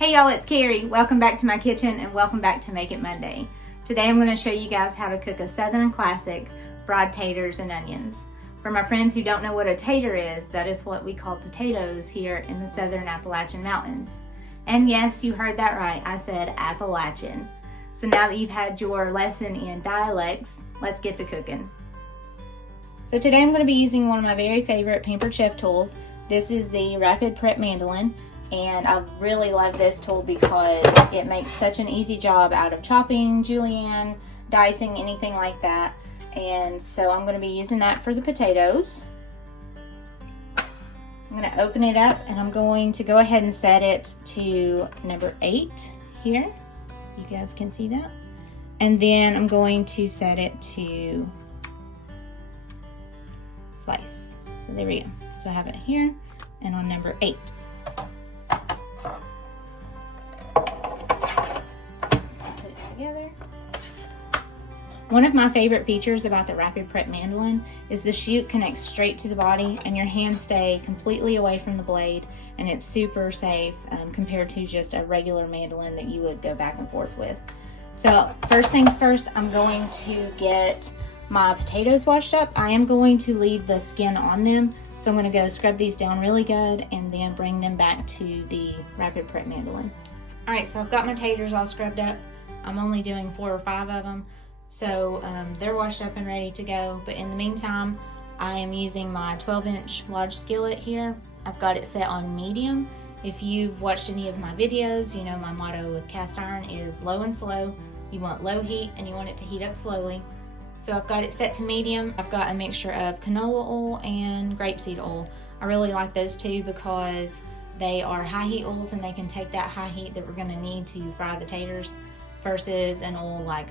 Hey y'all, it's Carrie. Welcome back to my kitchen and welcome back to Make It Monday. Today I'm going to show you guys how to cook a Southern classic, fried taters and onions. For my friends who don't know what a tater is, that is what we call potatoes here in the Southern Appalachian Mountains. And yes, you heard that right, I said Appalachian. So now that you've had your lesson in dialects, let's get to cooking. So today I'm going to be using one of my very favorite Pampered Chef tools. This is the Rapid Prep Mandolin. And I really love this tool because it makes such an easy job out of chopping, julienne, dicing, anything like that. And so I'm going to be using that for the potatoes. I'm going to open it up and I'm going to go ahead and set it to number 8 here. You guys can see that. And then I'm going to set it to slice. So there we go. So I have it here and on number 8. Together. One of my favorite features about the Rapid Prep Mandolin is the chute connects straight to the body and your hands stay completely away from the blade, and it's super safe compared to just a regular mandolin that you would go back and forth with. So first things first, I'm going to get my potatoes washed up. I am going to leave the skin on them, so I'm going to go scrub these down really good and then bring them back to the Rapid Prep Mandolin. Alright, so I've got my taters all scrubbed up. I'm only doing 4 or 5 of them, so they're washed up and ready to go. But in the meantime, I am using my 12-inch large skillet here. I've got it set on medium. If you've watched any of my videos, you know my motto with cast iron is low and slow. You want low heat and you want it to heat up slowly. So I've got it set to medium. I've got a mixture of canola oil and grapeseed oil. I really like those two because they are high heat oils and they can take that high heat that we're going to need to fry the taters versus an oil like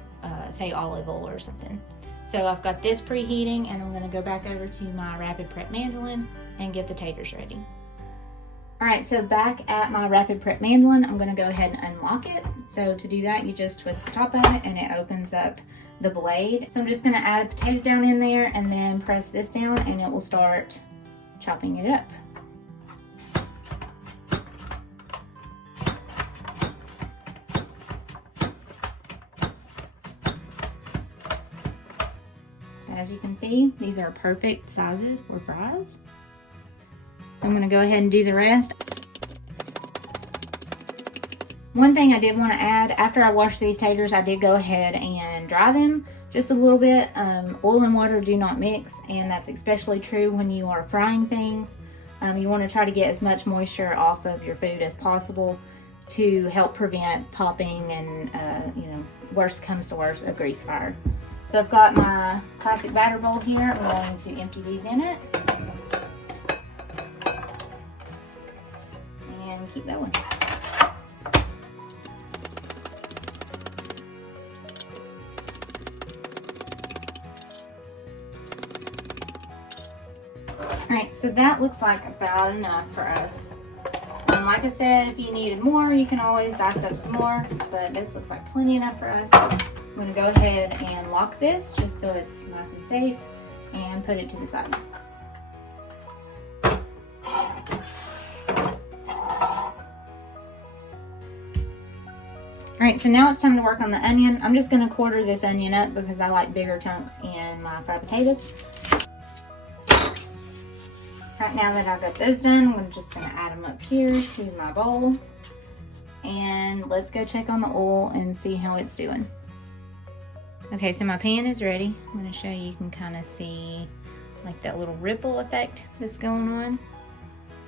say olive oil or something. So I've got this preheating and I'm going to go back over to my Rapid Prep Mandolin and get the taters ready. Alright, so back at my Rapid Prep Mandolin, I'm going to go ahead and unlock it. So to do that, you just twist the top of it and it opens up the blade. So I'm just going to add a potato down in there and then press this down and it will start chopping it up. As you can see, these are perfect sizes for fries. So I'm going to go ahead and do the rest. One thing I did want to add, after I washed these taters, I did go ahead and dry them just a little bit. Oil and water do not mix, and that's especially true when you are frying things. You want to try to get as much moisture off of your food as possible to help prevent popping and, worst comes to worst, a grease fire. So I've got my plastic batter bowl here. I'm going to empty these in it. And keep going. Alright, so that looks like about enough for us. Like I said, if you needed more, you can always dice up some more, but this looks like plenty enough for us. I'm going to go ahead and lock this just so it's nice and safe and put it to the side. Alright, so now it's time to work on the onion. I'm just going to quarter this onion up because I like bigger chunks in my fried potatoes. Right now that I've got those done, I'm just going to add them up here to my bowl. And let's go check on the oil and see how it's doing. Okay, so my pan is ready. I'm going to show you, you can kind of see like that little ripple effect that's going on.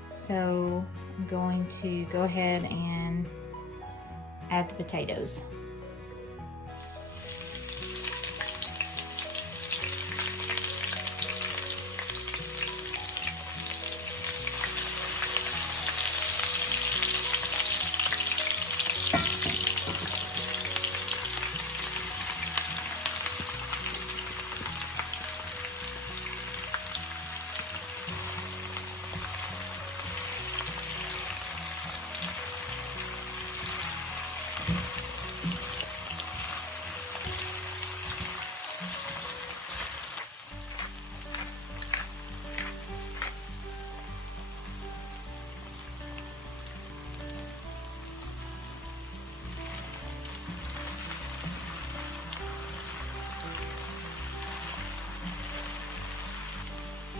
So I'm going to go ahead and add the potatoes.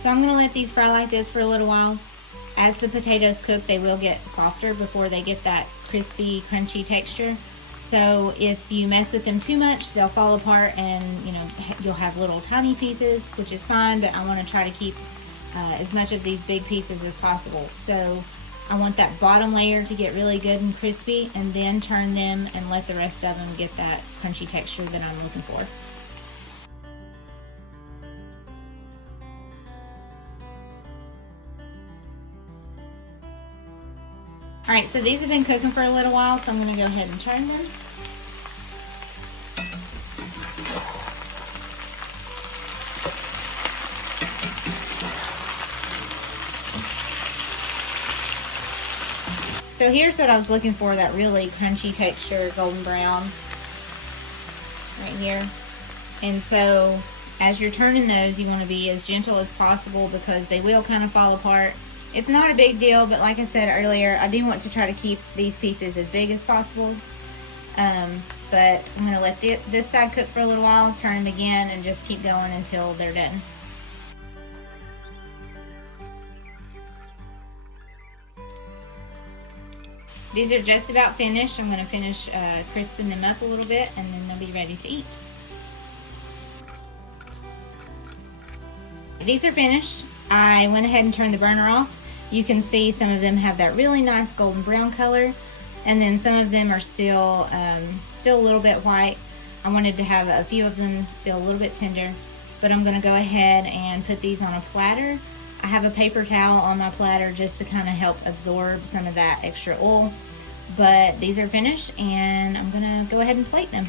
So I'm gonna let these fry like this for a little while. As the potatoes cook, they will get softer before they get that crispy, crunchy texture. So if you mess with them too much, they'll fall apart and you'll have little tiny pieces, which is fine, but I want to try to keep as much of these big pieces as possible. So I want that bottom layer to get really good and crispy, and then turn them and let the rest of them get that crunchy texture that I'm looking for. All right, so these have been cooking for a little while, so I'm gonna go ahead and turn them. So here's what I was looking for, that really crunchy texture, golden brown, right here. And so as you're turning those, you want to be as gentle as possible because they will kind of fall apart. It's not a big deal, but like I said earlier, I do want to try to keep these pieces as big as possible. But I'm going to let this side cook for a little while, turn them again, and just keep going until they're done. These are just about finished. I'm going to finish crisping them up a little bit, and then they'll be ready to eat. These are finished. I went ahead and turned the burner off. You can see some of them have that really nice golden brown color, and then some of them are still a little bit white. I wanted to have a few of them still a little bit tender, but I'm going to go ahead and put these on a platter. I have a paper towel on my platter just to kind of help absorb some of that extra oil, but these are finished, and I'm going to go ahead and plate them.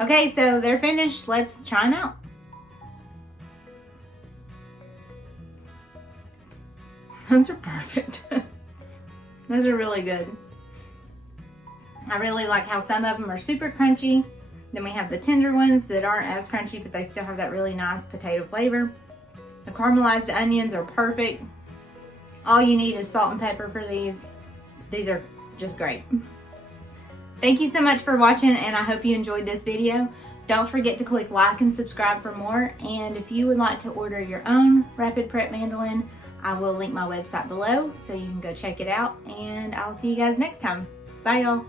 Okay, so they're finished. Let's try them out. Those are perfect. Those are really good. I really like how some of them are super crunchy. Then we have the tender ones that aren't as crunchy, but they still have that really nice potato flavor. The caramelized onions are perfect. All you need is salt and pepper for these. These are just great. Thank you so much for watching, and I hope you enjoyed this video. Don't forget to click like and subscribe for more. And if you would like to order your own Rapid Prep mandolin, I will link my website below so you can go check it out. And I'll see you guys next time. Bye, y'all.